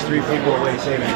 takes three people away saving it.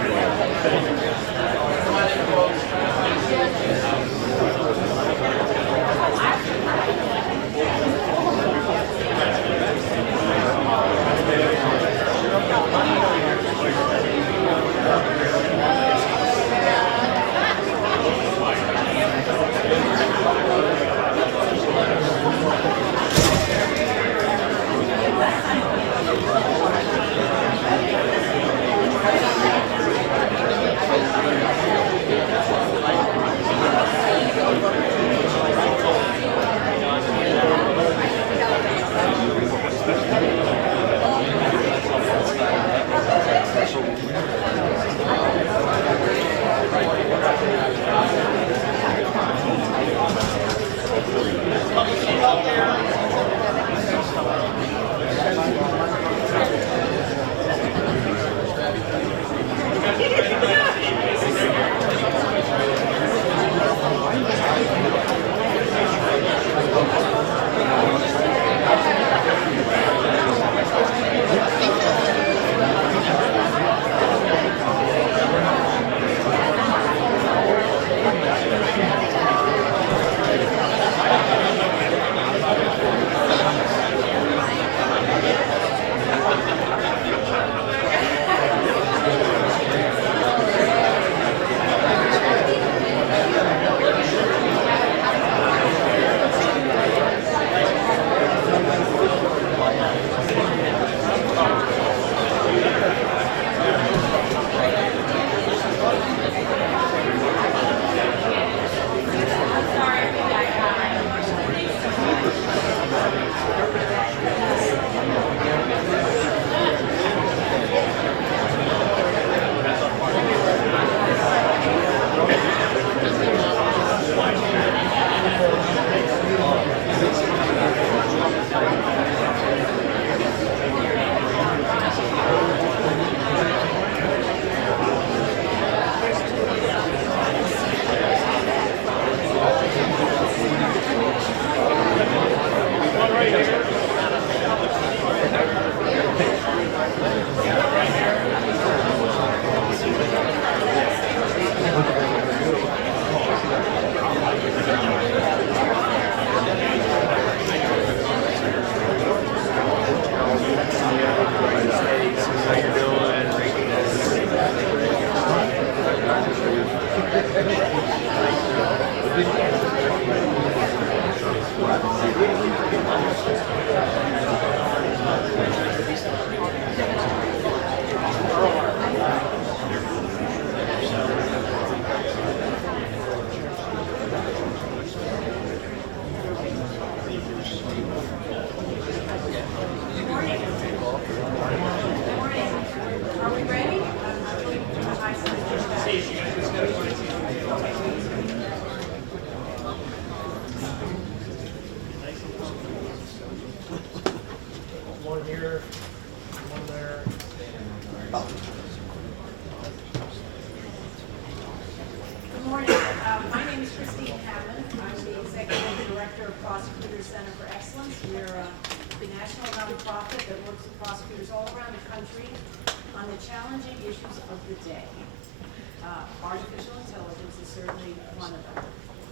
Artificial intelligence is certainly one of them.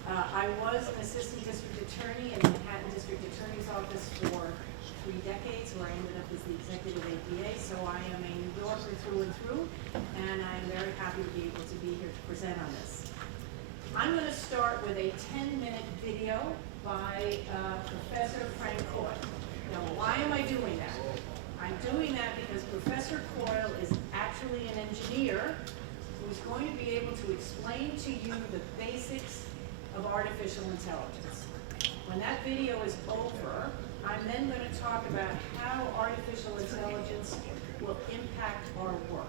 I was an assistant district attorney in the Manhattan District Attorney's Office for 3 decades, where I ended up as the executive APA, so I am a New Yorker through and through, and I'm very happy to be able to be here to present on this. I'm going to start with a 10-minute video by Professor Frank Coyle. Now, why am I doing that? I'm doing that because Professor Coyle is actually an engineer who's going to be able to explain to you the basics of artificial intelligence. When that video is over, I'm then going to talk about how artificial intelligence will impact our work.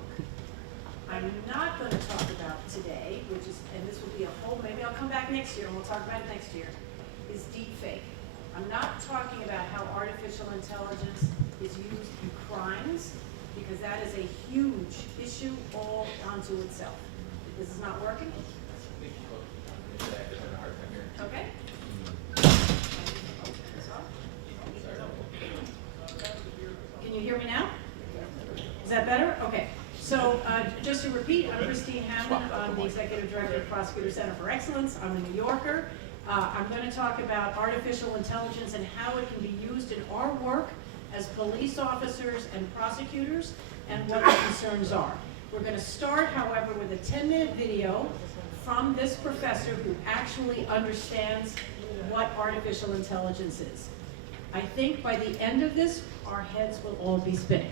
I'm not going to talk about today, which is, and this will be a whole, maybe I'll come back next year and we'll talk about it next year, is deepfake. I'm not talking about how artificial intelligence is used in crimes, because that is a huge issue all onto itself. This is not working? Okay. Can you hear me now? Is that better? Okay. So just to repeat, I'm Christine Hammond. I'm the Executive Director of Prosecutor Center for Excellence. I'm a New Yorker. I'm going to talk about artificial intelligence and how it can be used in our work as police officers and prosecutors and what our concerns are. We're going to start, however, with a 10-minute video from this professor who actually understands what artificial intelligence is. I think by the end of this, our heads will all be spinning.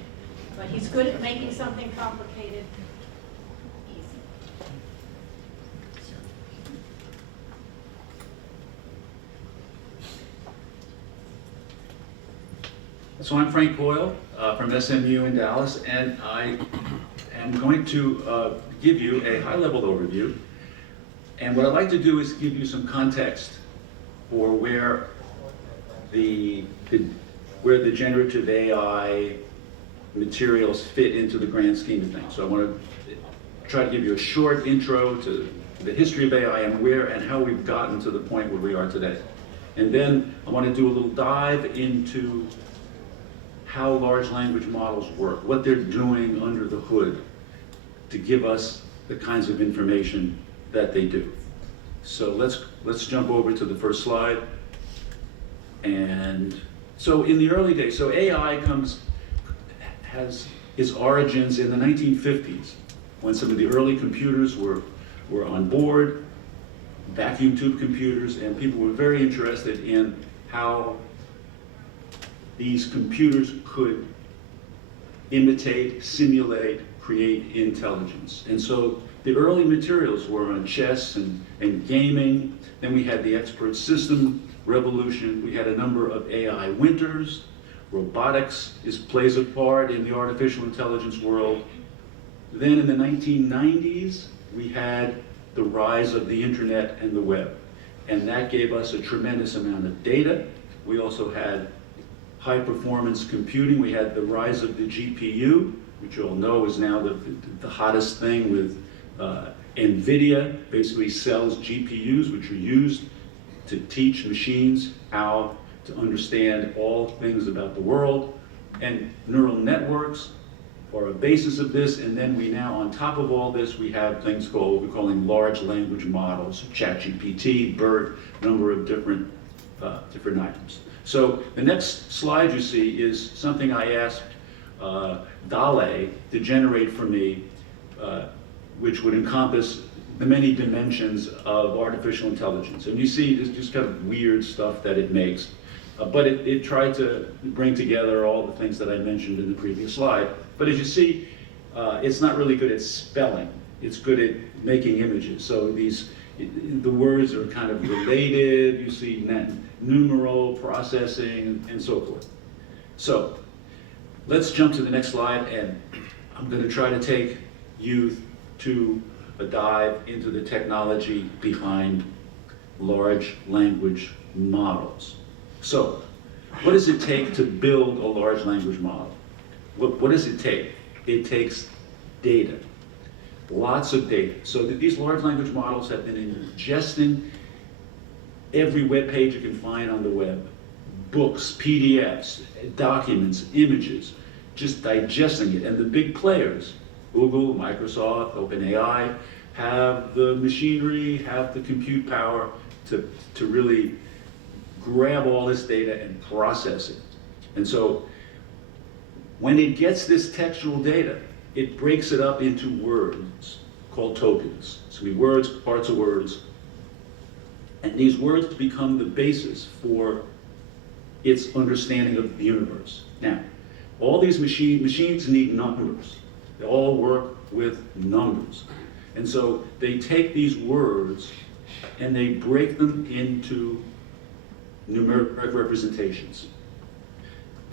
But he's good at making something complicated easy. So I'm Frank Boyle from SMU in Dallas, and I am going to give you a high-level overview. And what I'd like to do is give you some context for where the generative AI materials fit into the grand scheme of things. So I want to try to give you a short intro to the history of AI and where and how we've gotten to the point where we are today. And then I want to do a little dive into how large language models work, what they're doing under the hood to give us the kinds of information that they do. So let's jump over to the first slide. And so in the early days, so AI has its origins in the 1950s, when some of the early computers were on board, vacuum tube computers, and people were very interested in how these computers could imitate, simulate, create intelligence. And so the early materials were on chess and gaming. Then we had the expert system revolution. We had a number of AI winters. Robotics plays a part in the artificial intelligence world. Then in the 1990s, we had the rise of the internet and the web. And that gave us a tremendous amount of data. We also had high performance computing. We had the rise of the GPU, which you all know is now the hottest thing with NVIDIA, basically sells GPUs, which are used to teach machines how to understand all things about the world. And neural networks are a basis of this. And then we now, on top of all this, we have things called, we're calling large language models, ChatGPT, BERT, a number of different items. So the next slide you see is something I asked DALL-E to generate for me, which would encompass the many dimensions of artificial intelligence. And you see this just kind of weird stuff that it makes. But it tried to bring together all the things that I mentioned in the previous slide. But as you see, it's not really good at spelling. It's good at making images. So the words are kind of related. You see numeral processing and so forth. So let's jump to the next slide, and I'm going to try to take you to a dive into the technology behind large language models. So, what does it take to build a large language model? What does it take? It takes data, lots of data. So that these large language models have been ingesting every web page you can find on the web, books, PDFs, documents, images, just digesting it. And the big players, Google, Microsoft, OpenAI, have the machinery, have the compute power to really grab all this data and process it. And so when it gets this textual data, it breaks it up into words called tokens. So we words, parts of words. And these words become the basis for its understanding of the universe. Now, all these machines need numbers. They all work with numbers. And so they take these words and they break them into numeric representations.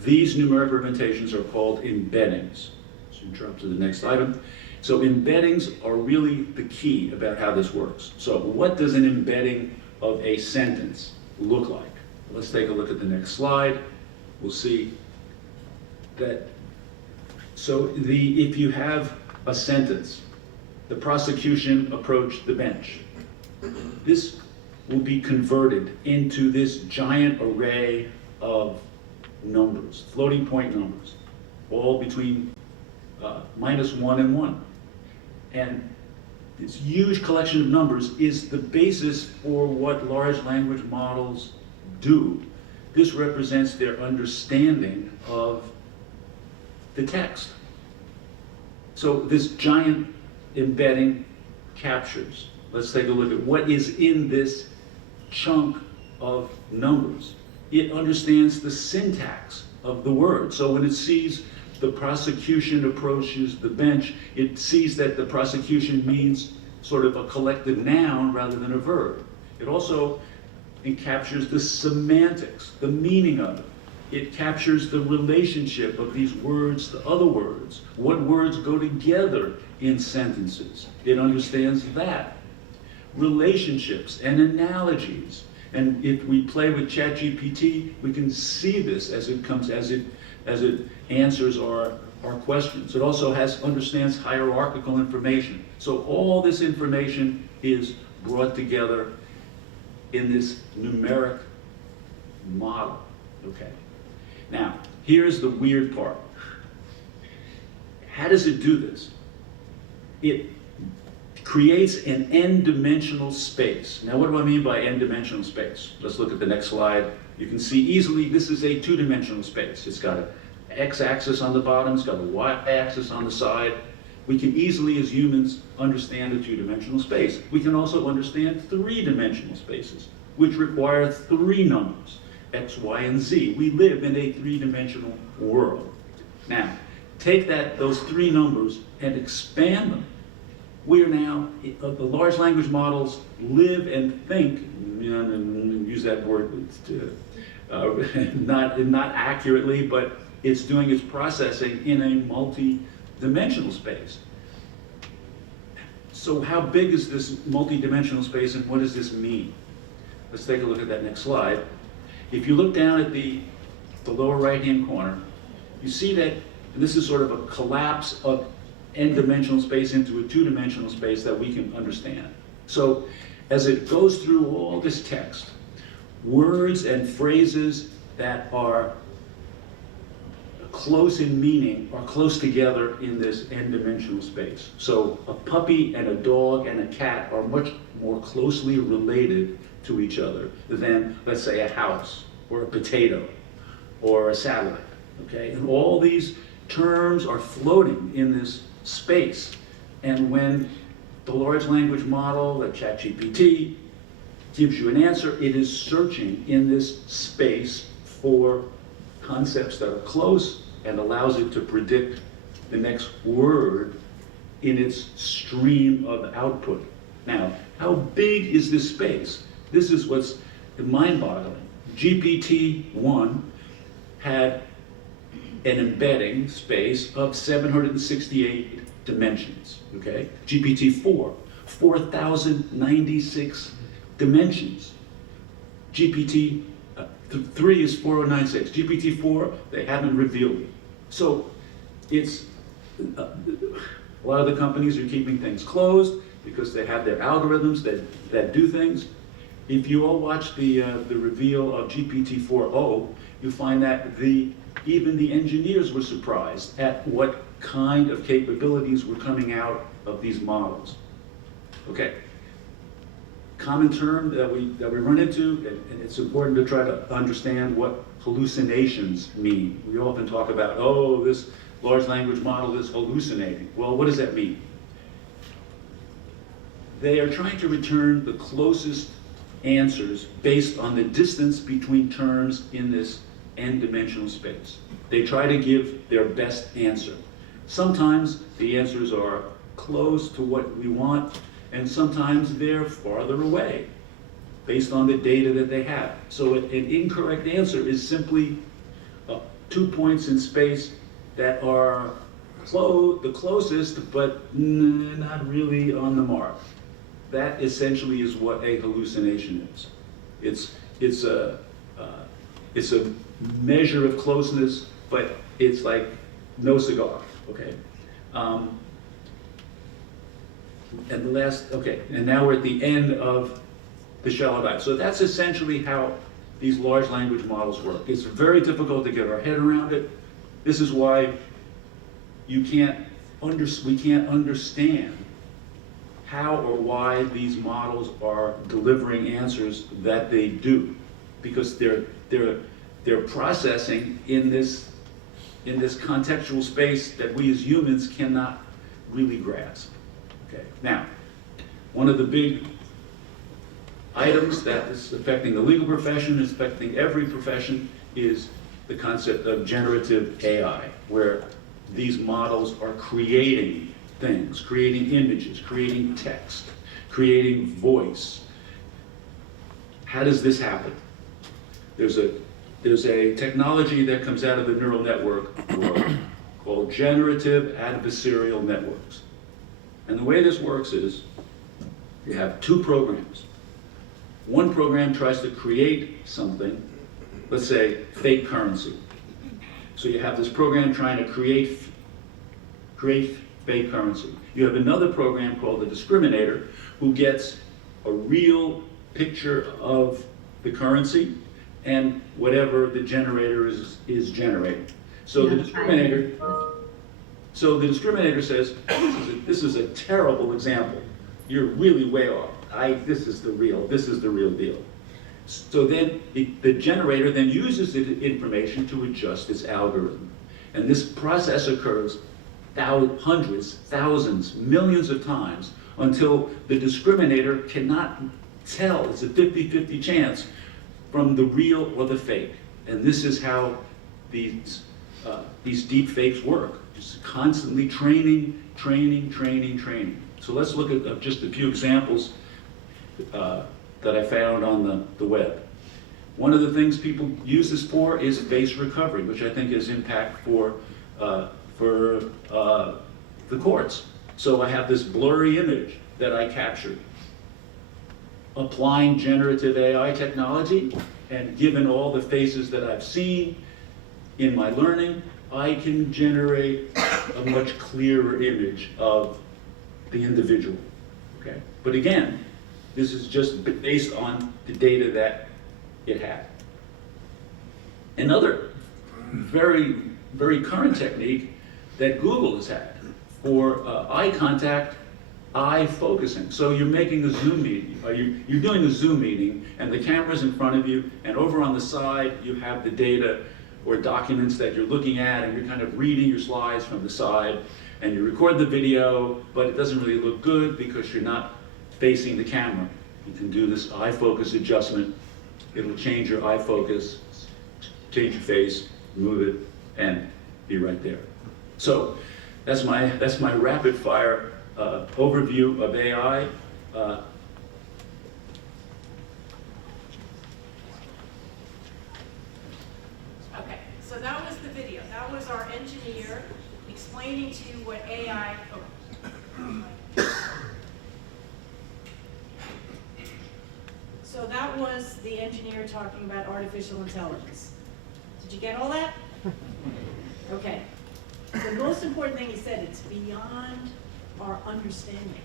These numeric representations are called embeddings. So you jump to the next item. So embeddings are really the key about how this works. So what does an embedding of a sentence look like? Let's take a look at the next slide. We'll see that, so if you have a sentence, the prosecution approached the bench. This will be converted into this giant array of numbers, floating point numbers, all between minus 1 and 1. And this huge collection of numbers is the basis for what large language models do. This represents their understanding of the text. So this giant embedding captures. Let's take a look at what is in this chunk of numbers. It understands the syntax of the word. So when it sees the prosecution approaches the bench, it sees that the prosecution means sort of a collective noun rather than a verb. It also captures the semantics, the meaning of it. It captures the relationship of these words to other words, what words go together in sentences. It understands that. Relationships and analogies. And if we play with ChatGPT, we can see this as it comes, as it answers our questions. It also understands hierarchical information. So all this information is brought together in this numeric model, okay? Now, here's the weird part. How does it do this? It creates an n-dimensional space. Now, what do I mean by n-dimensional space? Let's look at the next slide. You can see easily this is a two-dimensional space. It's got an x-axis on the bottom, it's got a y-axis on the side. We can easily, as humans, understand a two-dimensional space. We can also understand three-dimensional spaces, which require three numbers, x, y, and z. We live in a three-dimensional world. Now, take those three numbers and expand them. We are now, the large language models live and think, and use that word not accurately, but it's doing its processing in a multi-dimensional space. So how big is this multi-dimensional space and what does this mean? Let's take a look at that next slide. If you look down at the lower right-hand corner, you see that this is sort of a collapse of n-dimensional space into a two-dimensional space that we can understand. So as it goes through all this text, words and phrases that are close in meaning are close together in this n-dimensional space. So a puppy and a dog and a cat are much more closely related to each other than, let's say, a house or a potato or a satellite, okay? And all these terms are floating in this space. And when the large language model, the ChatGPT, gives you an answer, it is searching in this space for concepts that are close and allows it to predict the next word in its stream of output. Now, how big is this space? This is what's mind-boggling. GPT-1 had an embedding space of 768 dimensions, okay? GPT-4, 4,096 dimensions. GPT-3 is 4096. GPT-4, they haven't revealed it. So it's, a lot of the companies are keeping things closed because they have their algorithms that do things. If you all watch the reveal of GPT-4o, you find that even the engineers were surprised at what kind of capabilities were coming out of these models. Okay, common term that we run into, and it's important to try to understand what hallucinations mean. We often talk about, oh, this large language model is hallucinating. Well, what does that mean? They are trying to return the closest answers based on the distance between terms in this n-dimensional space. They try to give their best answer. Sometimes the answers are close to what we want, and sometimes they're farther away based on the data that they have. So an incorrect answer is simply 2 points in space that are the closest, but not really on the mark. That essentially is what a hallucination is. It's a measure of closeness, but it's like no cigar, okay? And the last, okay, and now we're at the end of the shallow dive. So that's essentially how these large language models work. It's very difficult to get our head around it. This is why you can't understand how or why these models are delivering answers that they do, because they're processing in this contextual space that we as humans cannot really grasp. Okay. Now, one of the big items that is affecting the legal profession, is affecting every profession, is the concept of generative AI, where these models are creating things, creating images, creating text, creating voice. How does this happen? There's a technology that comes out of the neural network world called generative adversarial networks. And the way this works is you have two programs. One program tries to create something, let's say fake currency. So you have this program trying to create fake currency. You have another program called the discriminator who gets a real picture of the currency and whatever the generator is generating. So the discriminator says, this is a terrible example. You're really way off. This is the real deal. So then the generator then uses the information to adjust its algorithm. And this process occurs hundreds, thousands, millions of times until the discriminator cannot tell, it's a 50-50 chance, from the real or the fake. And this is how these deep fakes work. Just constantly training. So let's look at just a few examples that I found on the web. One of the things people use this for is face recovery, which I think is impact for the courts. So I have this blurry image that I captured. Applying generative AI technology, and given all the faces that I've seen in my learning, I can generate a much clearer image of the individual. Okay? But again, this is just based on the data that it had. Another very, very current technique that Google has had for eye contact, eye focusing. So you're making a Zoom meeting, or you're doing a Zoom meeting, and the camera's in front of you, and over on the side you have the data or documents that you're looking at, and you're kind of reading your slides from the side, and you record the video, but it doesn't really look good because you're not facing the camera. You can do this eye focus adjustment. It'll change your eye focus, change your face, move it, and be right there. So that's my rapid fire overview of AI. Okay, so that was the video. That was our engineer explaining to you what AI. So that was the engineer talking about artificial intelligence. Did you get all that? Okay. The most important thing he said, it's beyond our understanding.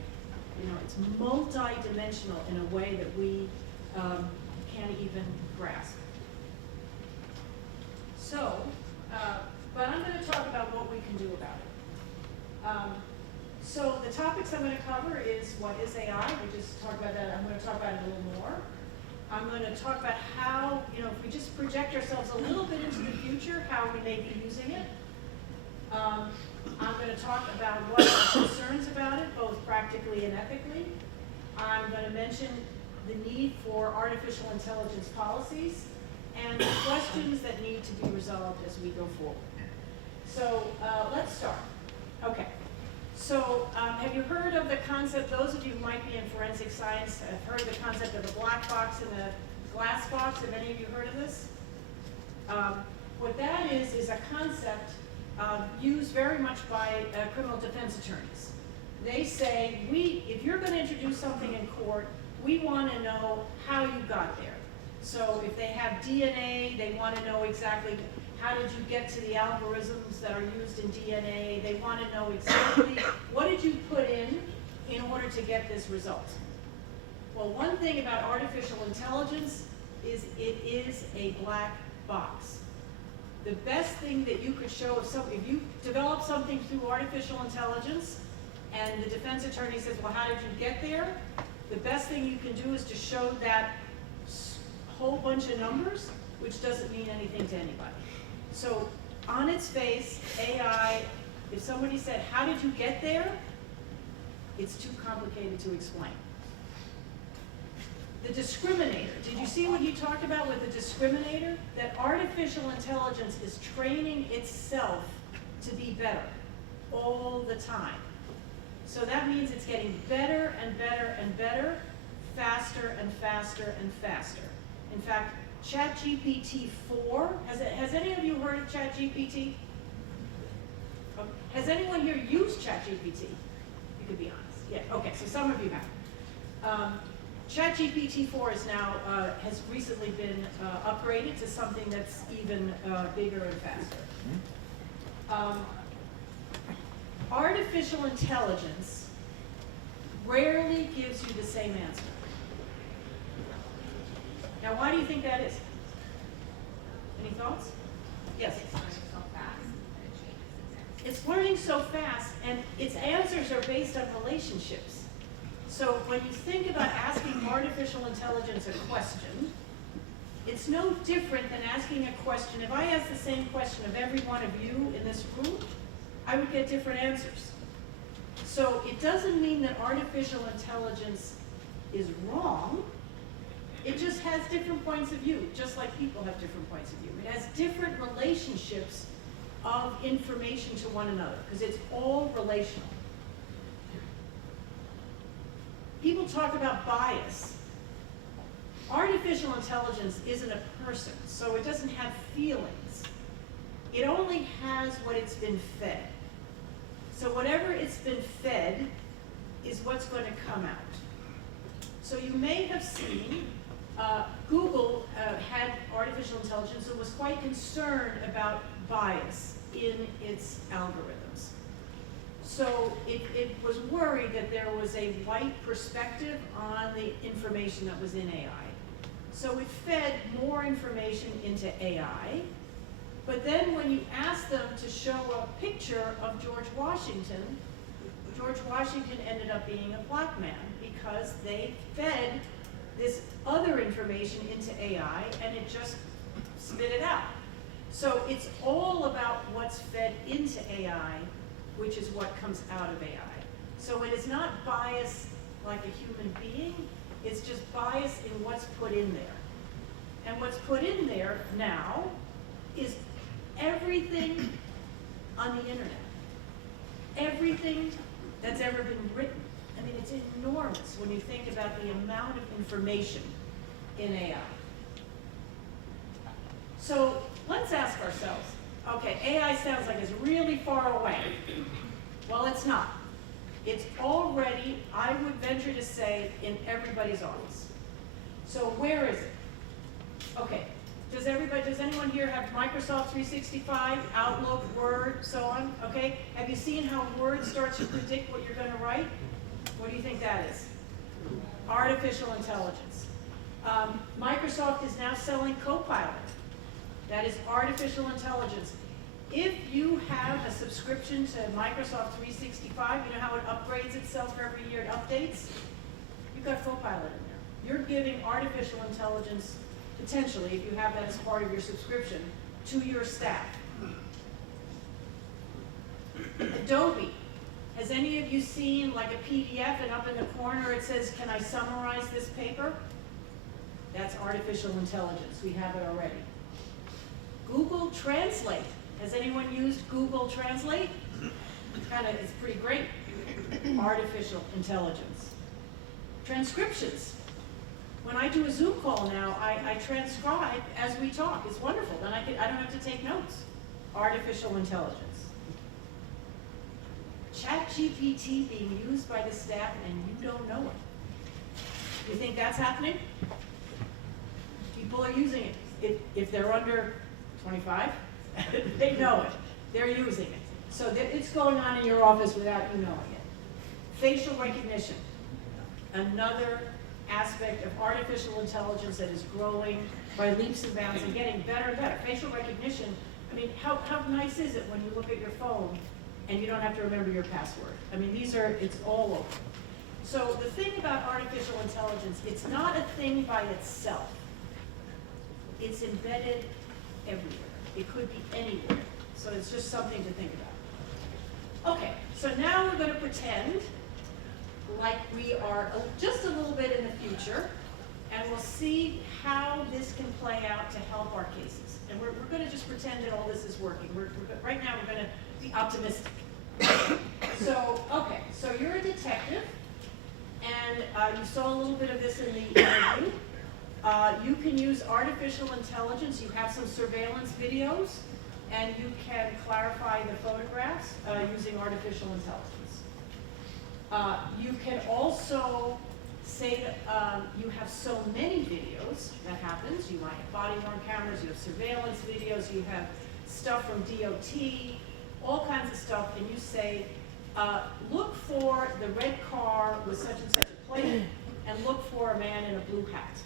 You know, it's multi-dimensional in a way that we can't even grasp. So, but I'm going to talk about what we can do about it. So the topics I'm going to cover is what is AI. We just talked about that. I'm going to talk about it a little more. I'm going to talk about how, you know, if we just project ourselves a little bit into the future, how we may be using it. I'm going to talk about what are the concerns about it, both practically and ethically. I'm going to mention the need for artificial intelligence policies and the questions that need to be resolved as we go forward. So let's start. Okay. So have you heard of the concept, those of you who might be in forensic science have heard of the concept of a black box and a glass box? Have any of you heard of this? What that is a concept used very much by criminal defense attorneys. They say, if you're going to introduce something in court, we want to know how you got there. So if they have DNA, they want to know exactly how did you get to the algorithms that are used in DNA. They want to know exactly what did you put in order to get this result. Well, one thing about artificial intelligence is it is a black box. The best thing that you could show if you develop something through artificial intelligence and the defense attorney says, well, how did you get there? The best thing you can do is to show that whole bunch of numbers, which doesn't mean anything to anybody. So on its face, AI, if somebody said, how did you get there? It's too complicated to explain. The discriminator, did you see what he talked about with the discriminator? That artificial intelligence is training itself to be better all the time. So that means it's getting better and better and better, faster and faster and faster. In fact, ChatGPT 4, has any of you heard of ChatGPT? Has anyone here used ChatGPT? You could be honest. Yeah, okay, so some of you have. ChatGPT 4 is now, has recently been upgraded to something that's even bigger and faster. Artificial intelligence rarely gives you the same answer. Now, why do you think that is? Any thoughts? Yes? It's learning so fast, and its answers are based on relationships. So when you think about asking artificial intelligence a question, it's no different than asking a question. If I ask the same question of every one of you in this room, I would get different answers. So it doesn't mean that artificial intelligence is wrong. It just has different points of view, just like people have different points of view. It has different relationships of information to one another, because it's all relational. People talk about bias. Artificial intelligence isn't a person, so it doesn't have feelings. It only has what it's been fed. So whatever it's been fed is what's going to come out. So you may have seen Google had artificial intelligence and was quite concerned about bias in its algorithms. So it was worried that there was a white perspective on the information that was in AI. So it fed more information into AI. But then when you ask them to show a picture of George Washington ended up being a black man because they fed this other information into AI and it just spit it out. So it's all about what's fed into AI, which is what comes out of AI. So it is not bias like a human being, it's just bias in what's put in there. And what's put in there now is everything on the internet. Everything that's ever been written. I mean, it's enormous when you think about the amount of information in AI. So let's ask ourselves, okay, AI sounds like it's really far away. Well, it's not. It's already, I would venture to say, in everybody's office. So where is it? Okay, does anyone here have Microsoft 365, Outlook, Word, so on? Okay, have you seen how Word starts to predict what you're going to write? What do you think that is? Artificial intelligence. Microsoft is now selling Copilot. That is artificial intelligence. If you have a subscription to Microsoft 365, you know how it upgrades itself every year, it updates? You've got Copilot in there. You're giving artificial intelligence, potentially, if you have that as part of your subscription, to your staff. Adobe. Has any of you seen like a PDF and up in the corner it says, can I summarize this paper? That's artificial intelligence. We have it already. Google Translate. Has anyone used Google Translate? It's pretty great. Artificial intelligence. Transcriptions. When I do a Zoom call now, I transcribe as we talk. It's wonderful. Then I don't have to take notes. Artificial intelligence. ChatGPT being used by the staff and you don't know it. You think that's happening? People are using it. If they're under 25, they know it. They're using it. So it's going on in your office without you knowing it. Facial recognition. Another aspect of artificial intelligence that is growing by leaps and bounds and getting better and better. Facial recognition, I mean, how nice is it when you look at your phone and you don't have to remember your password? I mean, it's all over. So the thing about artificial intelligence, it's not a thing by itself. It's embedded everywhere. It could be anywhere. So it's just something to think about. Okay, so now we're going to pretend like we are just a little bit in the future, and we'll see how this can play out to help our cases. And we're going to just pretend that all this is working. Right now we're going to be optimistic. So, okay, so you're a detective, and you saw a little bit of this in the interview. You can use artificial intelligence. You have some surveillance videos, and you can clarify the photographs using artificial intelligence. You can also say that you have so many videos that happens. You might have body-worn cameras, you have surveillance videos, you have stuff from DOT, all kinds of stuff, and you say, look for the red car with such and such a plate, and look for a man in a blue hat.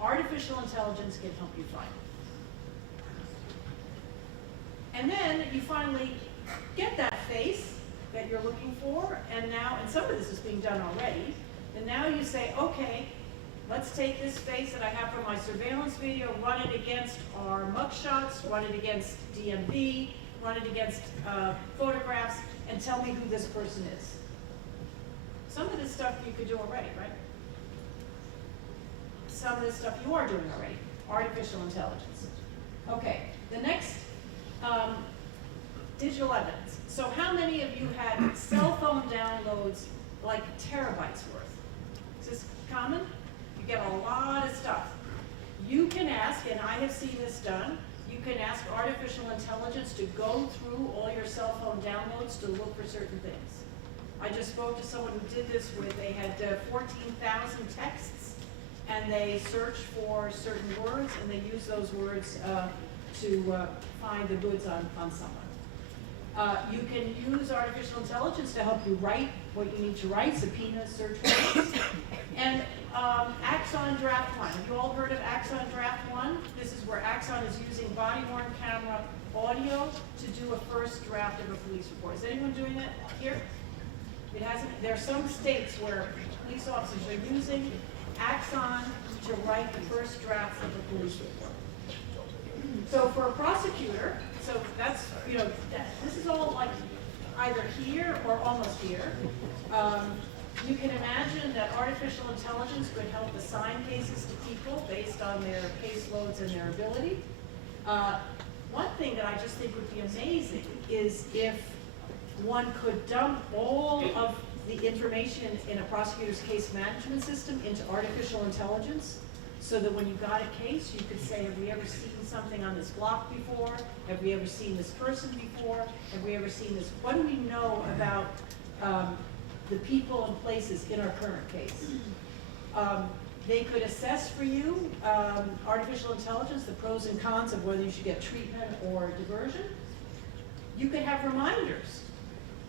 Artificial intelligence can help you find it. And then you finally get that face that you're looking for, and some of this is being done already, and now you say, okay, let's take this face that I have from my surveillance video, run it against our mugshots, run it against DMV, run it against photographs, and tell me who this person is. Some of this stuff you could do already, right? Some of this stuff you are doing already, artificial intelligence. Okay, the next, digital evidence. So how many of you had cell phone downloads like terabytes worth? Is this common? You get a lot of stuff. You can ask, and I have seen this done, you can ask artificial intelligence to go through all your cell phone downloads to look for certain things. I just spoke to someone who did this they had 14,000 texts, and they searched for certain words, and they used those words to find the goods on someone. You can use artificial intelligence to help you write what you need to write, subpoenas, search warrants. And Axon Draft 1. Have you all heard of Axon Draft 1? This is where Axon is using body-worn camera audio to do a first draft of a police report. Is anyone doing that here? It hasn't. There are some states where police officers are using Axon to write the first drafts of a police report. So for a prosecutor, so that's, this is all like either here or almost here. You can imagine that artificial intelligence could help assign cases to people based on their caseloads and their ability. One thing that I just think would be amazing is if one could dump all of the information in a prosecutor's case management system into artificial intelligence, so that when you got a case, you could say, have we ever seen something on this block before? Have we ever seen this person before? Have we ever seen this? What do we know about the people and places in our current case? They could assess for you, artificial intelligence, the pros and cons of whether you should get treatment or diversion. You could have reminders.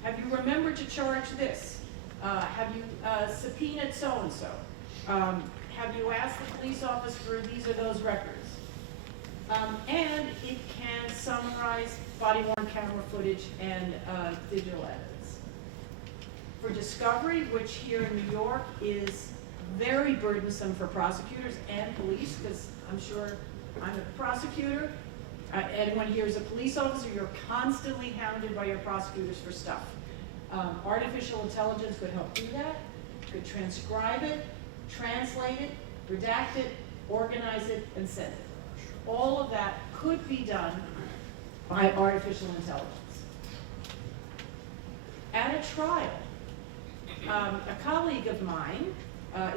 Have you remembered to charge this? Have you subpoenaed so-and-so? Have you asked the police office for these or those records? And it can summarize body-worn camera footage and digital evidence. For discovery, which here in New York is very burdensome for prosecutors and police, because I'm sure I'm a prosecutor. Anyone here is a police officer, you're constantly hounded by your prosecutors for stuff. Artificial intelligence could help do that, could transcribe it, translate it, redact it, organize it, and send it. All of that could be done by artificial intelligence. At a trial, a colleague of mine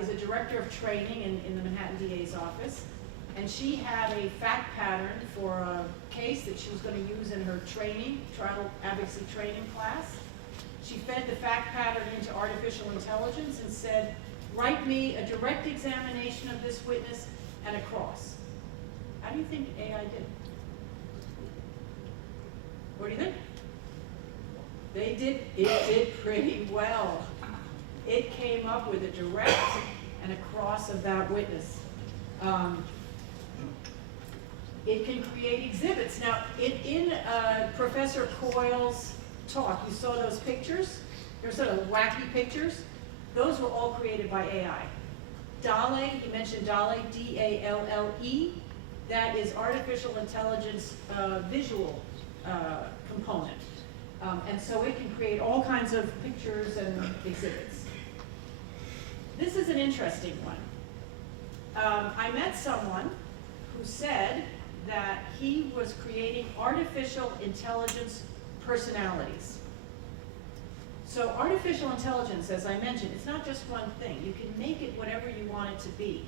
is a director of training in the Manhattan DA's office, and she had a fact pattern for a case that she was going to use in her training, trial advocacy training class. She fed the fact pattern into artificial intelligence and said, write me a direct examination of this witness and a cross. How do you think AI did? What do you think? It did pretty well. It came up with a direct and a cross of that witness. It can create exhibits. Now, in Professor Coyle's talk, you saw those pictures? They're sort of wacky pictures. Those were all created by AI. DALL-E, he mentioned DALL-E, D-A-L-L-E. That is artificial intelligence visual component. And so it can create all kinds of pictures and exhibits. This is an interesting one. I met someone who said that he was creating artificial intelligence personalities. So artificial intelligence, as I mentioned, it's not just one thing. You can make it whatever you want it to be.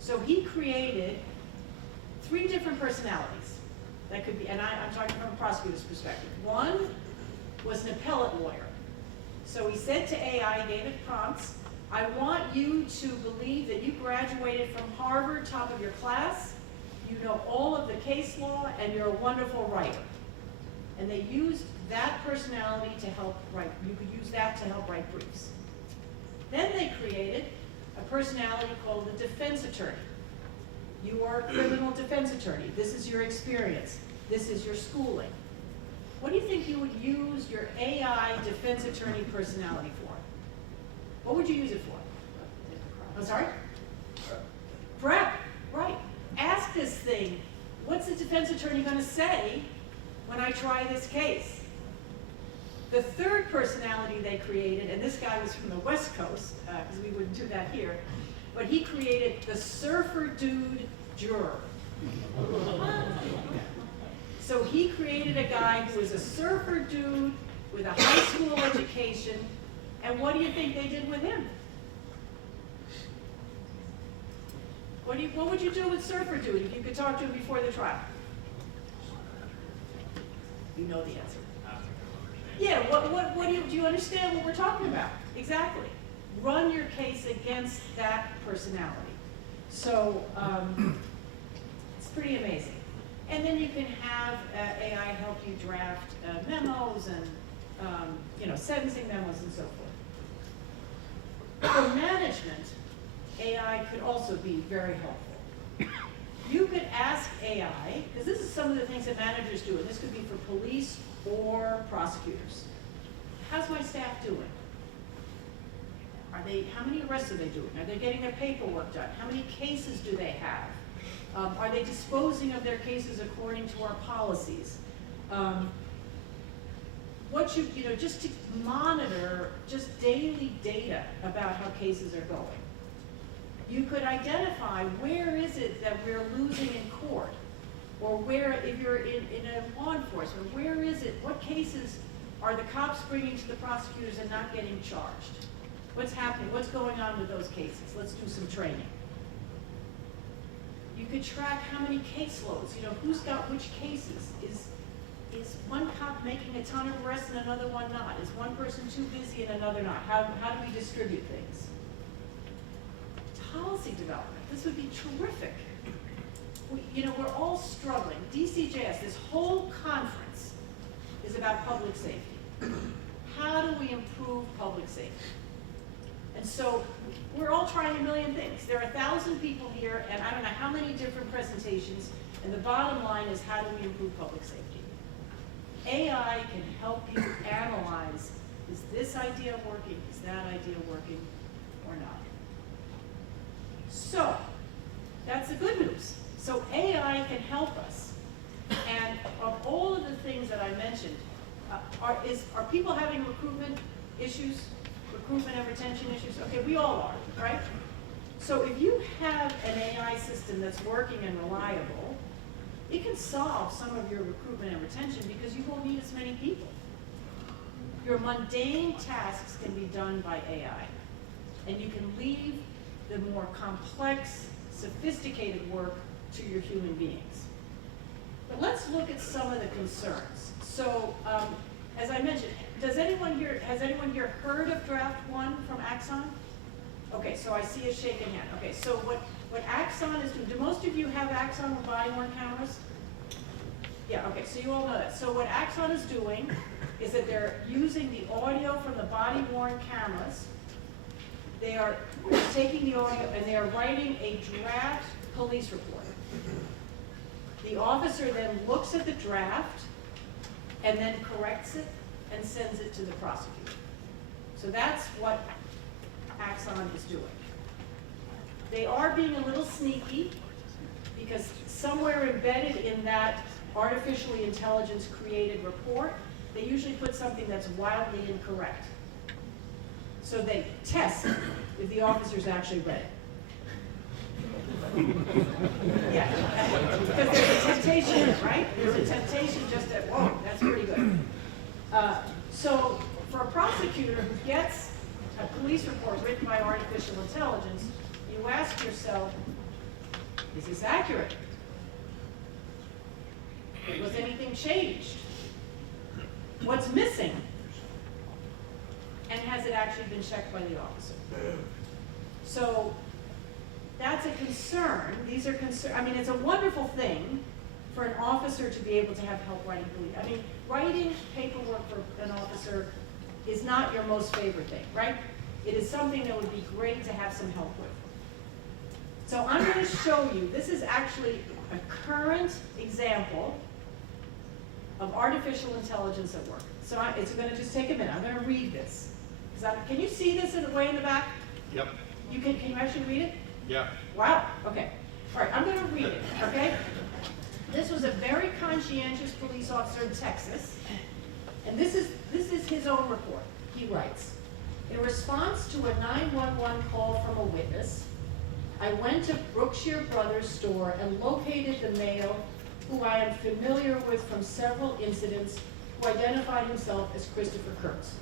So he created 3 different personalities that could be, and I'm talking from a prosecutor's perspective. One was an appellate lawyer. So he said to AI, gave it prompts, I want you to believe that you graduated from Harvard, top of your class, you know all of the case law, and you're a wonderful writer. And they used that personality to help write, you could use that to help write briefs. Then they created a personality called the defense attorney. You are a criminal defense attorney. This is your experience. This is your schooling. What do you think you would use your AI defense attorney personality for? What would you use it for? I'm sorry? Prep, right. Ask this thing, what's the defense attorney going to say when I try this case? The third personality they created, and this guy was from the West Coast, because we wouldn't do that here, but he created the surfer dude juror. So he created a guy who was a surfer dude with a high school education, and what do you think they did with him? What would you do with surfer dude if you could talk to him before the trial? You know the answer. Yeah, do you understand what we're talking about? Exactly. Run your case against that personality. So it's pretty amazing. And then you can have AI help you draft memos and sentencing memos and so forth. For management, AI could also be very helpful. You could ask AI, because this is some of the things that managers do, and this could be for police or prosecutors. How's my staff doing? How many arrests are they doing? Are they getting their paperwork done? How many cases do they have? Are they disposing of their cases according to our policies? Just to monitor just daily data about how cases are going. You could identify where is it that we're losing in court, or where, if you're in a law enforcement, where is it, what cases are the cops bringing to the prosecutors and not getting charged? What's happening? What's going on with those cases? Let's do some training. You could track how many caseloads, who's got which cases. Is one cop making a ton of arrests and another one not? Is one person too busy and another not? How do we distribute things? Policy development. This would be terrific. We're all struggling. DCJS, this whole conference is about public safety. How do we improve public safety? And so we're all trying a million things. There are 1,000 people here, and I don't know how many different presentations, and the bottom line is, how do we improve public safety? AI can help you analyze, is this idea working? Is that idea working or not? So, that's the good news. So AI can help us. And of all of the things that I mentioned, are people having recruitment issues? Recruitment and retention issues? Okay, we all are, right? So if you have an AI system that's working and reliable, it can solve some of your recruitment and retention because you won't need as many people. Your mundane tasks can be done by AI, and you can leave the more complex, sophisticated work to your human beings. But let's look at some of the concerns. So, as I mentioned, has anyone here heard of Draft 1 from Axon? Okay, so I see a shaking hand. Okay, so what Axon is doing, do most of you have Axon with body-worn cameras? Yeah, okay, so you all know that. So what Axon is doing is that they're using the audio from the body-worn cameras. They are taking the audio and they are writing a draft police report. The officer then looks at the draft and then corrects it and sends it to the prosecutor. So that's what Axon is doing. They are being a little sneaky because somewhere embedded in that artificially intelligence created report, they usually put something that's wildly incorrect. So they test if the officers actually read it. Yeah, because there's a temptation, right? There's a temptation just at, whoa, that's pretty good. So for a prosecutor who gets a police report written by artificial intelligence, you ask yourself, is this accurate? Was anything changed? What's missing? And has it actually been checked by the officer? So that's a concern. These are concern. I mean, it's a wonderful thing for an officer to be able to have help writing police. I mean, writing paperwork for an officer is not your most favorite thing, right? It is something that would be great to have some help with. So I'm going to show you, this is actually a current example of artificial intelligence at work. So it's going to just take a minute. I'm going to read this. Can you see this in the way in the back? Yep. Can you actually read it? Yeah. Wow, okay. All right, I'm going to read it, okay? This was a very conscientious police officer in Texas, and this is his own report. He writes, in response to a 911 call from a witness, I went to Brookshire Brothers store and located the male who I am familiar with from several incidents who identified himself as Christopher Kurtz.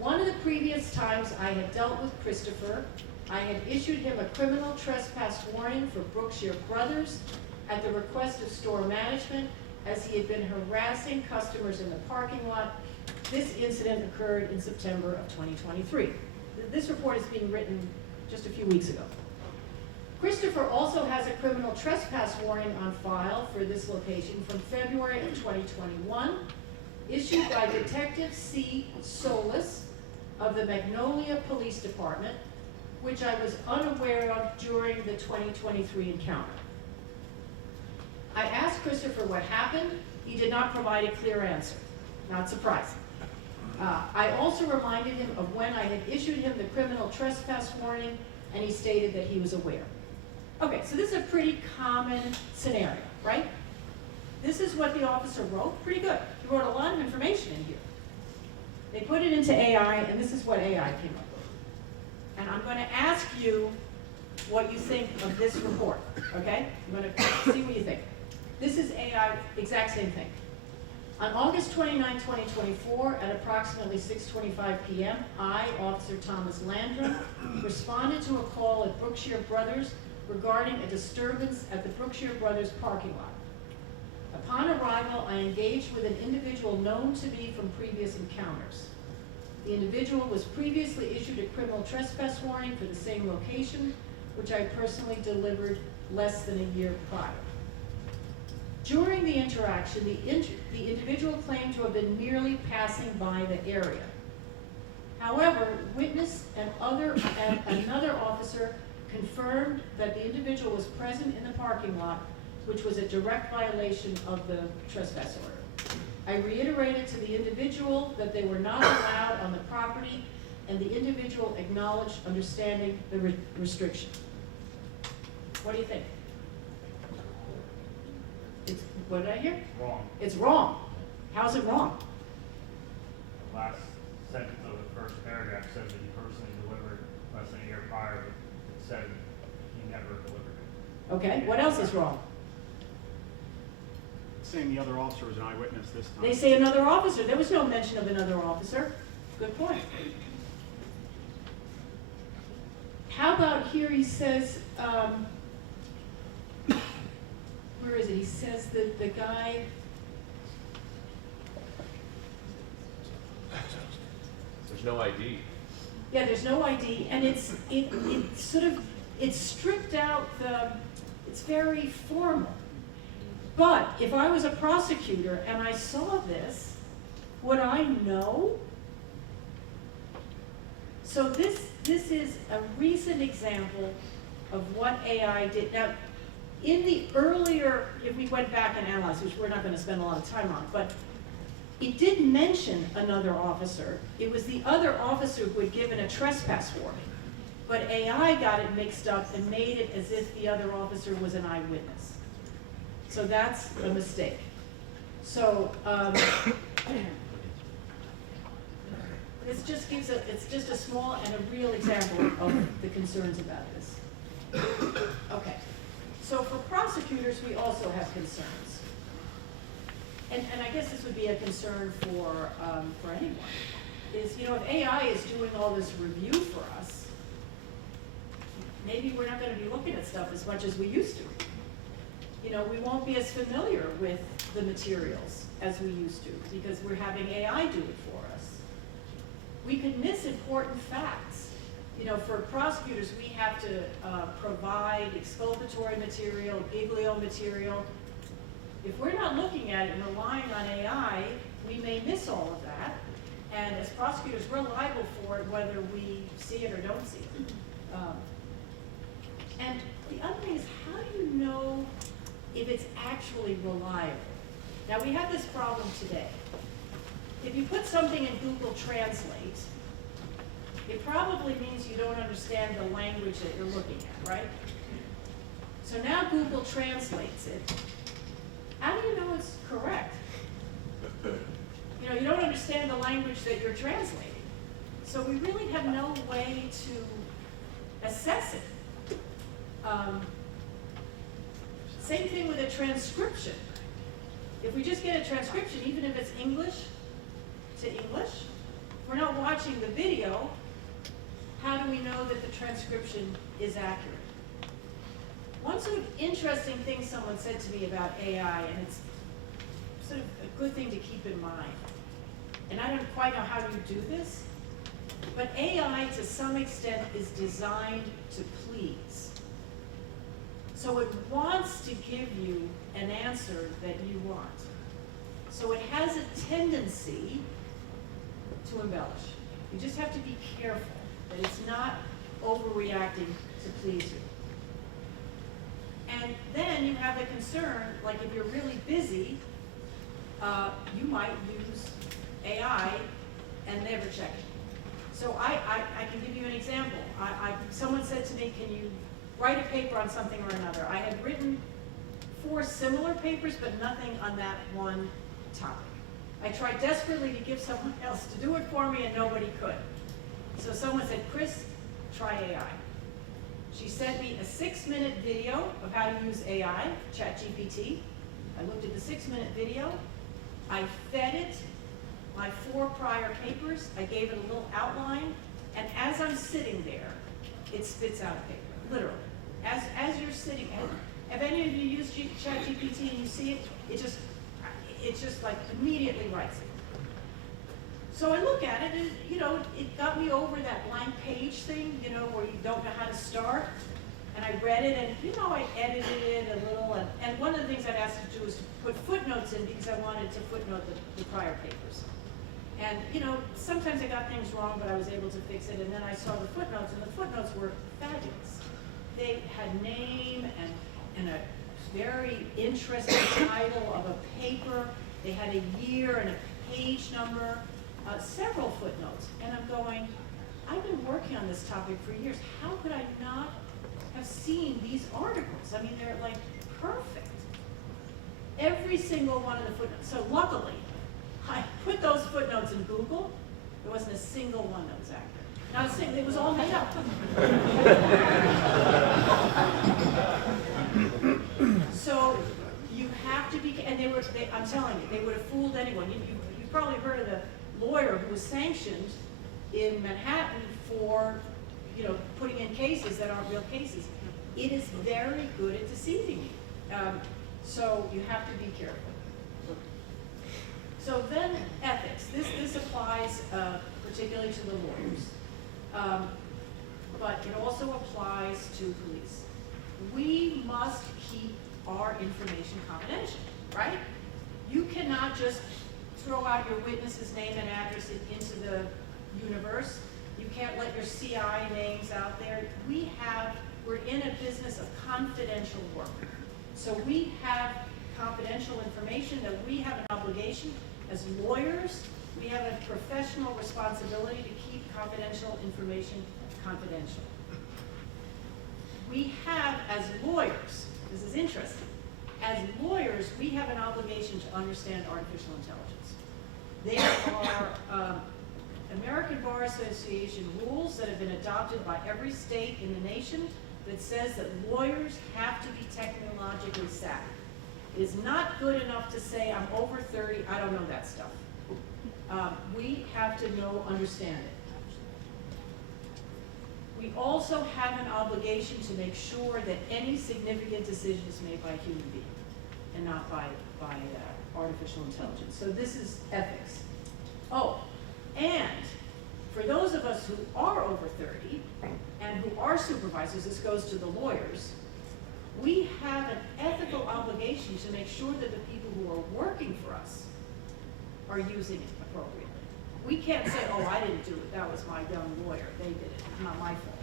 One of the previous times I had dealt with Christopher, I had issued him a criminal trespass warning for Brookshire Brothers at the request of store management as he had been harassing customers in the parking lot. This incident occurred in September of 2023. This report is being written just a few weeks ago. Christopher also has a criminal trespass warning on file for this location from February of 2021, issued by Detective C. Solis of the Magnolia Police Department, which I was unaware of during the 2023 encounter. I asked Christopher what happened. He did not provide a clear answer. Not surprising. I also reminded him of when I had issued him the criminal trespass warning, and he stated that he was aware. Okay, so this is a pretty common scenario, right? This is what the officer wrote. Pretty good. He wrote a lot of information in here. They put it into AI, and this is what AI came up with. And I'm going to ask you what you think of this report, okay? I'm going to see what you think. This is AI, exact same thing. On August 29, 2024, at approximately 6:25 p.m., I, Officer Thomas Landrum, responded to a call at Brookshire Brothers regarding a disturbance at the Brookshire Brothers parking lot. Upon arrival, I engaged with an individual known to me from previous encounters. The individual was previously issued a criminal trespass warning for the same location, which I personally delivered less than a year prior. During the interaction, the individual claimed to have been merely passing by the area. However, witness and another officer confirmed that the individual was present in the parking lot, which was a direct violation of the trespass order. I reiterated to the individual that they were not allowed on the property, and the individual acknowledged understanding the restriction. What do you think? What did I hear? Wrong. It's wrong. How's it wrong? The last sentence of the first paragraph says that he personally delivered less than a year prior, but it said he never delivered it. Okay, what else is wrong? Saying the other officer was an eyewitness this time. They say another officer. There was no mention of another officer. Good point. How about here he says, where is it? He says that the guy, There's no ID. yeah, there's no ID, and it's stripped out it's very formal. But if I was a prosecutor and I saw this, would I know? So this is a recent example of what AI did. Now, in the earlier, if we went back and analyzed, which we're not going to spend a lot of time on, but it did mention another officer. It was the other officer who had given a trespass warning. But AI got it mixed up and made it as if the other officer was an eyewitness. So that's a mistake. So this just gives it's just a small and a real example of the concerns about this. Okay. So for prosecutors, we also have concerns. And I guess this would be a concern for anyone, is, you know, if AI is doing all this review for us, maybe we're not going to be looking at stuff as much as we used to. You know, we won't be as familiar with the materials as we used to because we're having AI do it for us. We could miss important facts. You know, for prosecutors, we have to provide exculpatory material, giglio material. If we're not looking at it and relying on AI, we may miss all of that. And as prosecutors, we're liable for it whether we see it or don't see it. And the other thing is, how do you know if it's actually reliable? Now, we have this problem today. If you put something in Google Translate, it probably means you don't understand the language that you're looking at, right? So now Google translates it. How do you know it's correct? You know, you don't understand the language that you're translating. So we really have no way to assess it. Same thing with a transcription. If we just get a transcription, even if it's English to English, we're not watching the video, how do we know that the transcription is accurate? One sort of interesting thing someone said to me about AI, and it's sort of a good thing to keep in mind, and I don't quite know how you do this, but AI to some extent is designed to please. So it wants to give you an answer that you want. So it has a tendency to embellish. You just have to be careful that it's not overreacting to please you. And then you have the concern, like if you're really busy, you might use AI and never check it. So I can give you an example. Someone said to me, can you write a paper on something or another? I had written 4 similar papers, but nothing on that one topic. I tried desperately to give someone else to do it for me, and nobody could. So someone said, Chris, try AI. She sent me a 6-minute video of how to use AI, ChatGPT. I looked at the 6-minute video. I fed it my 4 prior papers. I gave it a little outline. And as I'm sitting there, it spits out a paper, literally. As you're sitting, have any of you used ChatGPT and you see it? It's just like immediately writes it. So I look at it, and you know, it got me over that blank page thing, you know, where you don't know how to start. And I read it, and you know, I edited it a little. And one of the things I've asked it to do is to put footnotes in because I wanted to footnote the prior papers. And you know, sometimes I got things wrong, but I was able to fix it. And then I saw the footnotes, and the footnotes were fabulous. They had name and a very interesting title of a paper. They had a year and a page number. Several footnotes, and I'm going, I've been working on this topic for years. How could I not have seen these articles? I mean, they're like perfect. Every single one of the footnotes. So luckily, I put those footnotes in Google. There wasn't a single one that was accurate. Not a single, it was all made up. So you have to be, and I'm telling you, they would have fooled anyone. You've probably heard of the lawyer who was sanctioned in Manhattan for, you know, putting in cases that aren't real cases. It is very good at deceiving you. So you have to be careful. So then ethics. This applies particularly to the lawyers. But it also applies to police. We must keep our information confidential, right? You cannot just throw out your witness's name and address into the universe. You can't let your CI names out there. We're in a business of confidential work. So we have confidential information that we have an obligation as lawyers, we have a professional responsibility to keep confidential information confidential. We have, as lawyers, this is interesting, as lawyers, we have an obligation to understand artificial intelligence. There are American Bar Association rules that have been adopted by every state in the nation that says that lawyers have to be technologically savvy. It is not good enough to say, I'm over 30, I don't know that stuff. We have to understand it. We also have an obligation to make sure that any significant decision is made by a human being and not by artificial intelligence. So this is ethics. Oh, and for those of us who are over 30 and who are supervisors, this goes to the lawyers, we have an ethical obligation to make sure that the people who are working for us are using it appropriately. We can't say, oh, I didn't do it, that was my young lawyer, they did it, it's not my fault.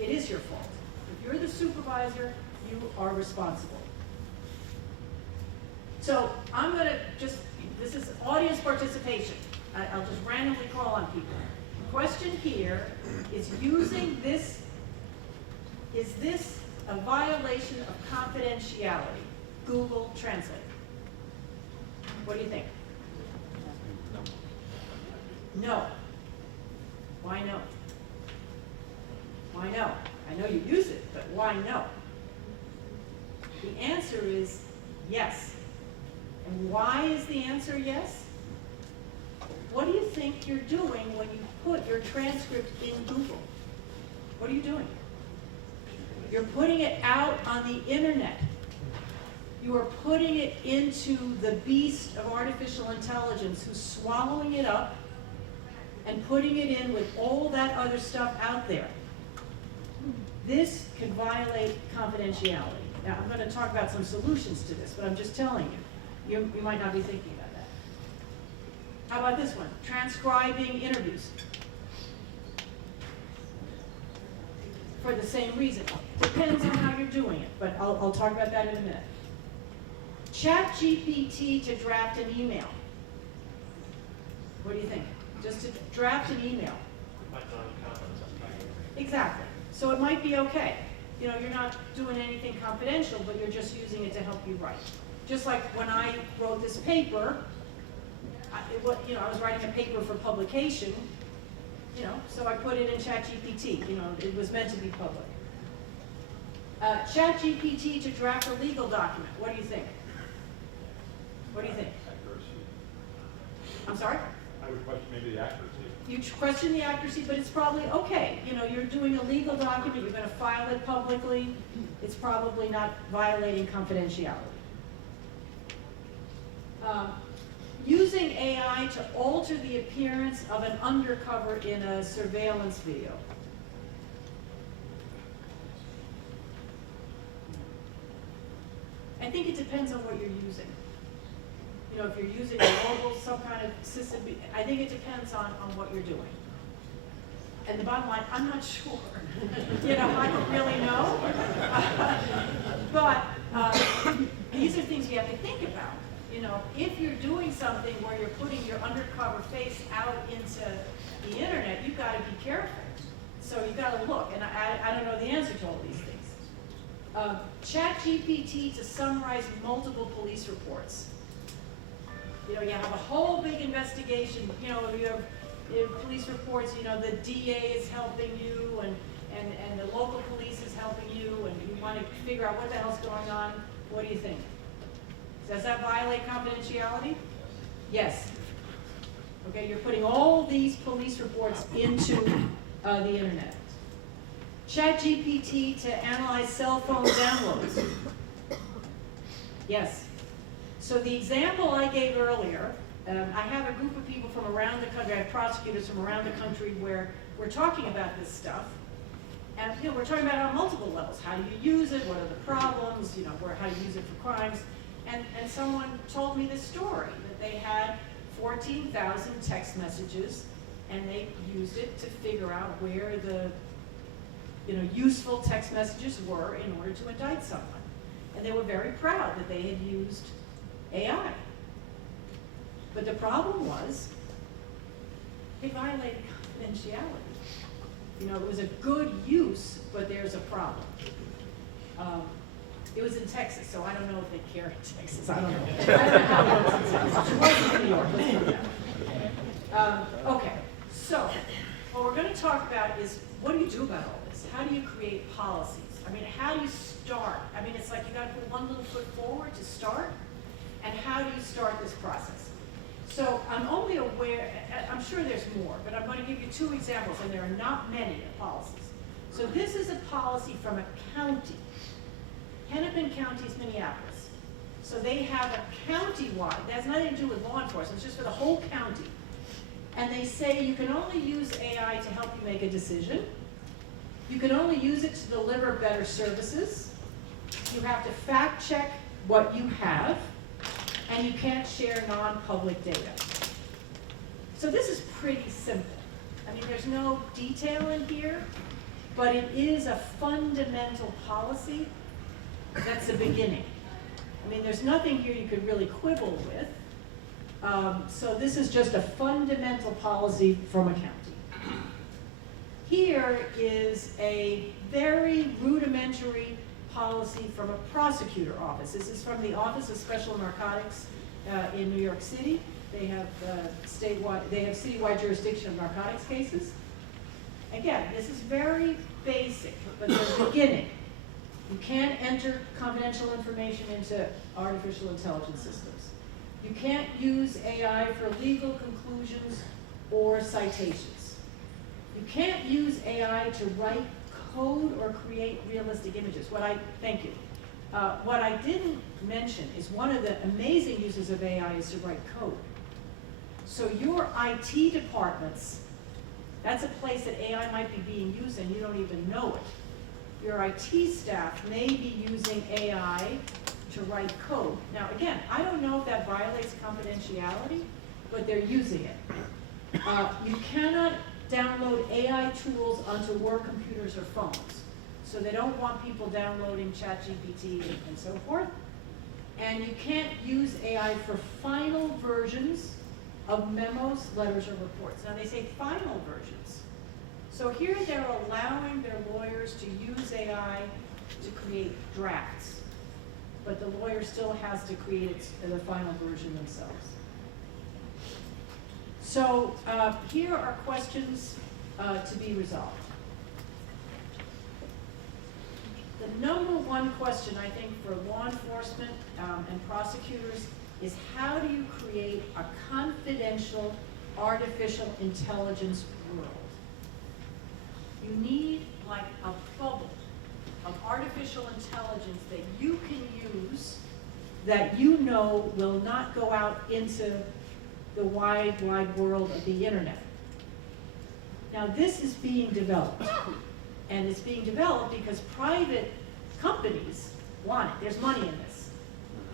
It is your fault. If you're the supervisor, you are responsible. So I'm gonna this is audience participation. I'll just randomly call on people. The question here is is this a violation of confidentiality? Google Translate. What do you think? No. Why no? Why no? I know you use it, but why no? The answer is yes. And why is the answer yes? What do you think you're doing when you put your transcript in Google? What are you doing? You're putting it out on the internet. You are putting it into the beast of artificial intelligence who's swallowing it up and putting it in with all that other stuff out there. This could violate confidentiality. Now, I'm going to talk about some solutions to this, but I'm just telling you, you might not be thinking about that. How about this one? Transcribing interviews. For the same reason. Depends on how you're doing it, but I'll talk about that in a minute. ChatGPT to draft an email. What do you think? Just to draft an email. Exactly. So it might be okay. You know, you're not doing anything confidential, but you're just using it to help you write. Just like when I wrote this paper, I was writing a paper for publication, so I put it in ChatGPT. It was meant to be public. ChatGPT to draft a legal document. What do you think? What do you think? Accuracy. I'm sorry? I would question maybe the accuracy. You question the accuracy, but it's probably okay. You're doing a legal document, you're going to file it publicly. It's probably not violating confidentiality. Using AI to alter the appearance of an undercover in a surveillance video. I think it depends on what you're using. If you're using a mobile, some kind of system, I think it depends on what you're doing. And the bottom line, I'm not sure. I don't really know. But these are things you have to think about. If you're doing something where you're putting your undercover face out into the internet, you've got to be careful. So you've got to look, and I don't know the answer to all these things. ChatGPT to summarize multiple police reports. You have a whole big investigation. You have police reports. The DA is helping you, and the local police is helping you, and you want to figure out what the hell's going on. What do you think? Does that violate confidentiality? Yes. Okay, you're putting all these police reports into the internet. ChatGPT to analyze cell phone downloads. Yes. So the example I gave earlier, I have a group of people from around the country, I have prosecutors from around the country where we're talking about this stuff. And we're talking about it on multiple levels. How do you use it? What are the problems? How do you use it for crimes? And someone told me this story, that they had 14,000 text messages, and they used it to figure out where the useful text messages were in order to indict someone. And they were very proud that they had used AI. But the problem was, it violated confidentiality. You know, it was a good use, but there's a problem. It was in Texas, so I don't know if they care in Texas. I don't know. I don't know how it was in Texas. It wasn't in New York. Let's put it that way. Okay, so what we're going to talk about is, what do you do about all this? How do you create policies? I mean, how do you start? I mean, it's like you got to put one little foot forward to start, and how do you start this process? So I'm only aware, I'm sure there's more, but I'm going to give you 2 examples, and there are not many policies. So this is a policy from a county. Hennepin County is Minneapolis. So they have a county-wide, that has nothing to do with law enforcement, it's just for the whole county. And they say you can only use AI to help you make a decision. You can only use it to deliver better services. You have to fact check what you have, and you can't share non-public data. So this is pretty simple. I mean, there's no detail in here, but it is a fundamental policy. That's the beginning. I mean, there's nothing here you could really quibble with. So this is just a fundamental policy from a county. Here is a very rudimentary policy from a prosecutor office. This is from the Office of Special Narcotics in New York City. They have citywide jurisdiction of narcotics cases. Again, this is very basic, but the beginning. You can't enter confidential information into artificial intelligence systems. You can't use AI for legal conclusions or citations. You can't use AI to write code or create realistic images. Thank you. What I didn't mention is one of the amazing uses of AI is to write code. So your IT departments, that's a place that AI might be being used and you don't even know it. Your IT staff may be using AI to write code. Now again, I don't know if that violates confidentiality, but they're using it. You cannot download AI tools onto work computers or phones. So they don't want people downloading ChatGPT and so forth. And you can't use AI for final versions of memos, letters, or reports. Now they say final versions. So here they're allowing their lawyers to use AI to create drafts, but the lawyer still has to create the final version themselves. So here are questions to be resolved. The number one question, I think, for law enforcement and prosecutors is how do you create a confidential artificial intelligence world? You need like a bubble of artificial intelligence that you can use that you know will not go out into the wide, wide world of the internet. Now this is being developed, and it's being developed because private companies want it. There's money in this.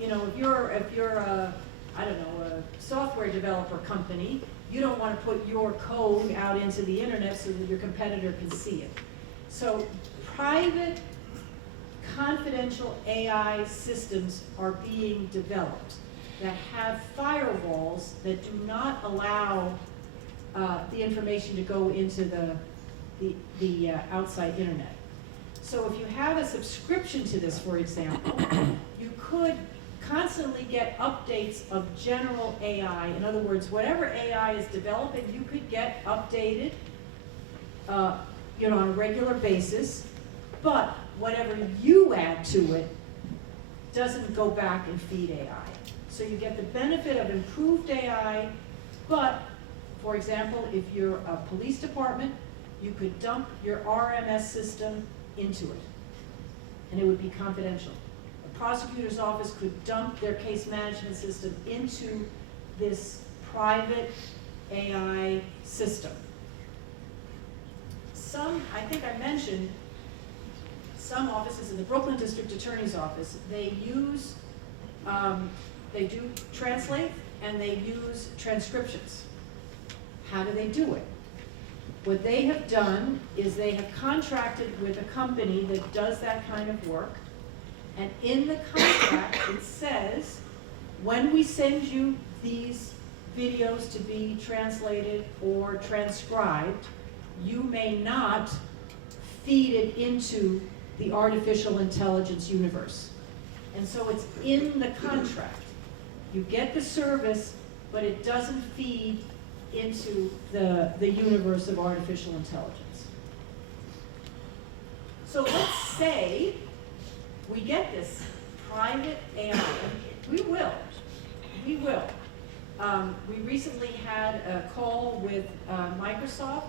You know, if you're a, I don't know, a software developer company, you don't want to put your code out into the internet so that your competitor can see it. So private confidential AI systems are being developed that have firewalls that do not allow the information to go into the outside internet. So if you have a subscription to this, for example, you could constantly get updates of general AI. In other words, whatever AI is developing, you could get updated on a regular basis, but whatever you add to it doesn't go back and feed AI. So you get the benefit of improved AI, but, for example, if you're a police department, you could dump your RMS system into it, and it would be confidential. A prosecutor's office could dump their case management system into this private AI system. I think I mentioned, some offices in the Brooklyn District Attorney's Office, they do translate and they use transcriptions. How do they do it? What they have done is they have contracted with a company that does that kind of work, And in the contract, it says, when we send you these videos to be translated or transcribed, you may not feed it into the artificial intelligence universe. And so it's in the contract. You get the service, but it doesn't feed into the universe of artificial intelligence. So let's say we get this private AI. We will. We will. We recently had a call with Microsoft,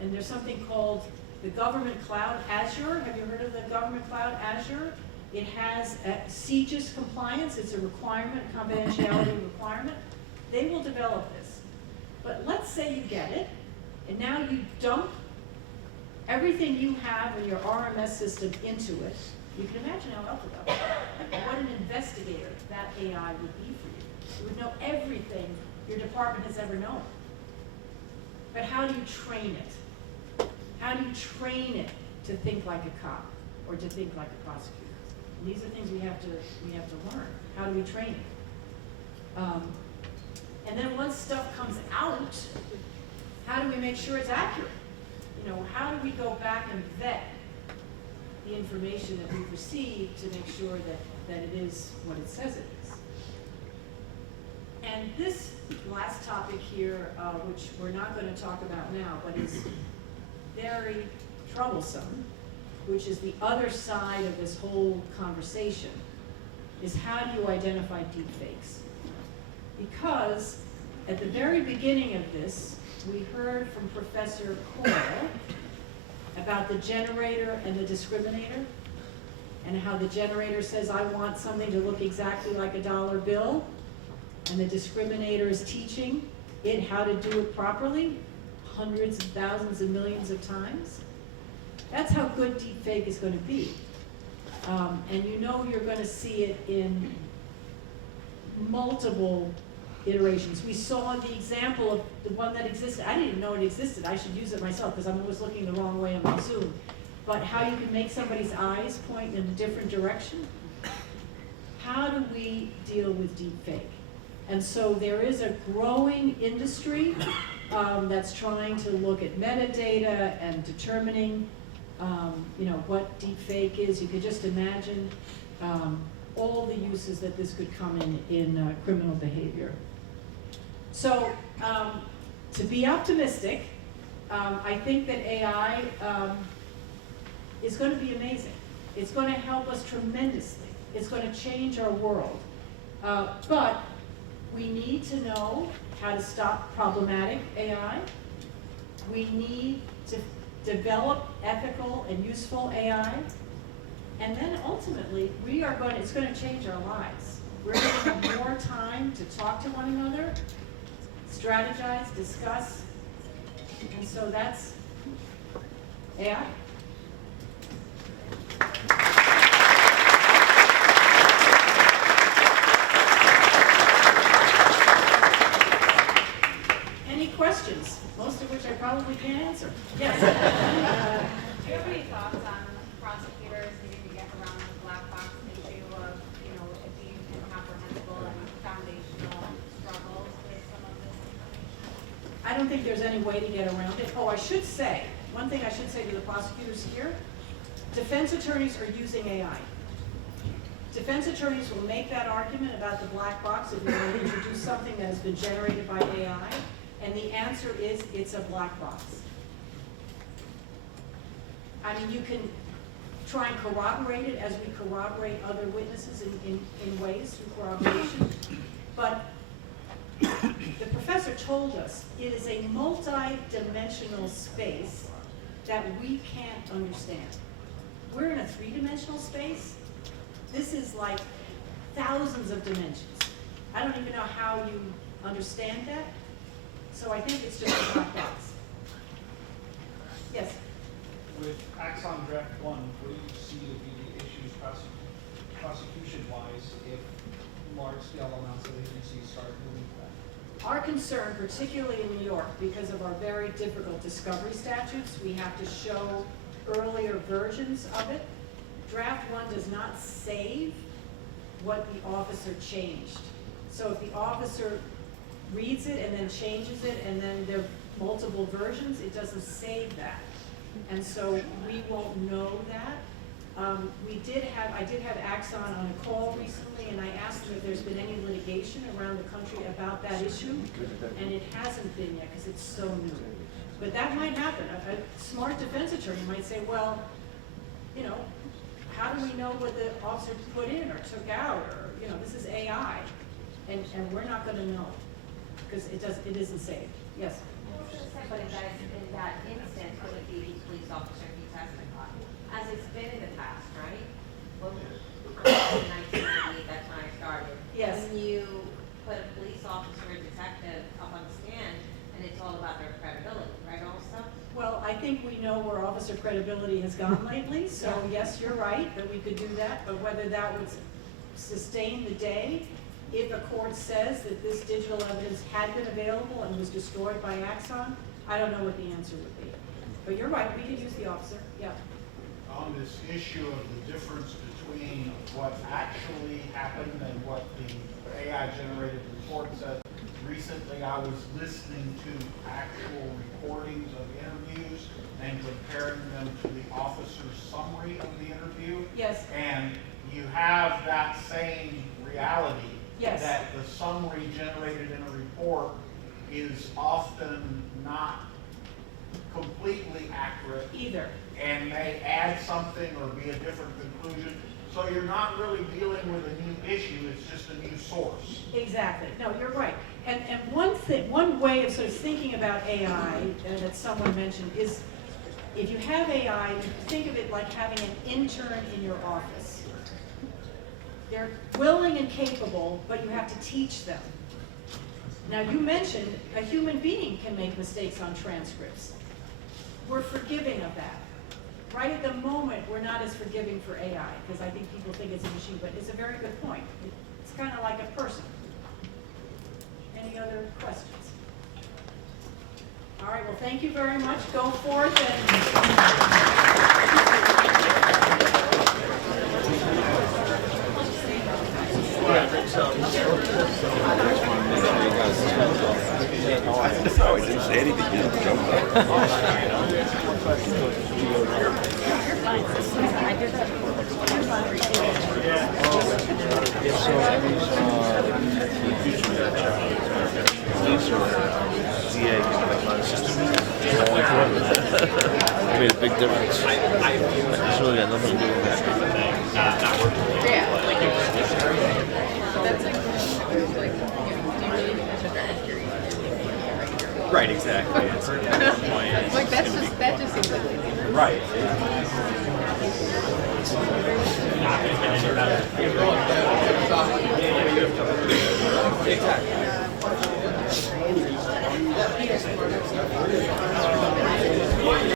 and there's something called the Government Cloud Azure. Have you heard of the Government Cloud Azure? It has CGIS compliance. It's a requirement, confidentiality requirement. They will develop this. But let's say you get it, and now you dump everything you have in your RMS system into it. You can imagine how else it goes. What an investigator that AI would be for you. You would know everything your department has ever known. But how do you train it? How do you train it to think like a cop or to think like a prosecutor? And these are things we have to learn. How do we train it? And then once stuff comes out, how do we make sure it's accurate? You know, how do we go back and vet the information that we've received to make sure that it is what it says it is? And this last topic here, which we're not going to talk about now, but is very troublesome, which is the other side of this whole conversation, is how do you identify deepfakes? Because at the very beginning of this, we heard from Professor Coyle about the generator and the discriminator, and how the generator says, I want something to look exactly like a dollar bill, and the discriminator is teaching it how to do it properly, hundreds of thousands and millions of times. That's how good deepfake is going to be. And you know you're going to see it in multiple iterations. We saw the example of the one that existed. I didn't even know it existed. I should use it myself because I'm always looking the wrong way on my Zoom. But how you can make somebody's eyes point in a different direction. How do we deal with deepfake? And so there is a growing industry that's trying to look at metadata and determining what deepfake is. You could just imagine all the uses that this could come in criminal behavior. So to be optimistic, I think that AI is going to be amazing. It's going to help us tremendously. It's going to change our world. But we need to know how to stop problematic AI. We need to develop ethical and useful AI. And then ultimately, it's going to change our lives. We're going to have more time to talk to one another, strategize, discuss. And so that's AI. Any questions? Most of which I probably can't answer. Yes. Do you have any thoughts on prosecutors needing to get around the black box issue of, it being incomprehensible and foundational struggles with some of this information? I don't think there's any way to get around it. Oh, I should say, one thing I should say to the prosecutors here, defense attorneys are using AI. Defense attorneys will make that argument about the black box if you want to introduce something that has been generated by AI, and the answer is it's a black box. I mean, you can try and corroborate it as we corroborate other witnesses in ways through corroboration, but the professor told us it is a multi-dimensional space that we can't understand. We're in a three-dimensional space. This is like thousands of dimensions. I don't even know how you understand that. So I think it's just a black box. Yes? With Axon Draft 1, what do you see to be the issues prosecution-wise if large-scale amounts of agencies start moving that? Our concern, particularly in New York, because of our very difficult discovery statutes, we have to show earlier versions of it. draft one does not save what the officer changed. So if the officer reads it and then changes it, and then there are multiple versions, it doesn't save that. And so we won't know that. I did have Axon on a call recently, and I asked them if there's been any litigation around the country about that issue, and it hasn't been yet, because it's so new. But that might happen. A smart defense attorney might say, well, you know, how do we know what the officer put in or took out, or, you know, this is AI, and we're not gonna know, because it isn't saved. Yes? But in that instance, would it be the police officer who testified, as it's been in the past, right? Well, in 1998, that's when I started. Yes. When you put a police officer or detective up on the stand, and it's all about their credibility, right, also? Well, I think we know where officer credibility has gone lately, so yes, you're right, that we could do that, but whether that would sustain the day, if a court says that this digital evidence had been available and was destroyed by Axon, I don't know what the answer would be. But you're right, we could use the officer, yeah. On this issue of the difference between what actually happened and what the AI-generated report said, recently I was listening to actual recordings of interviews and comparing them to the officer's summary of the interview. Yes. And you have that same reality. Yes. That the summary generated in a report is often not completely accurate. Either. And may add something or be a different conclusion. So you're not really dealing with a new issue, it's just a new source. Exactly. No, you're right. And one way of sort of thinking about AI that someone mentioned is, if you have AI, think of it like having an intern in your office. They're willing and capable, but you have to teach them. Now, you mentioned a human being can make mistakes on transcripts. We're forgiving of that. Right at the moment, we're not as forgiving for AI, because I think people think it's a machine, but it's a very good point. It's kind of like a person. Any other questions? All right, well, thank you very much. Go forth I didn't say anything, you just jumped It made a big difference. It's really got nothing to do with that. Right, exactly. It's Like that just seems like lazy. right. Exactly.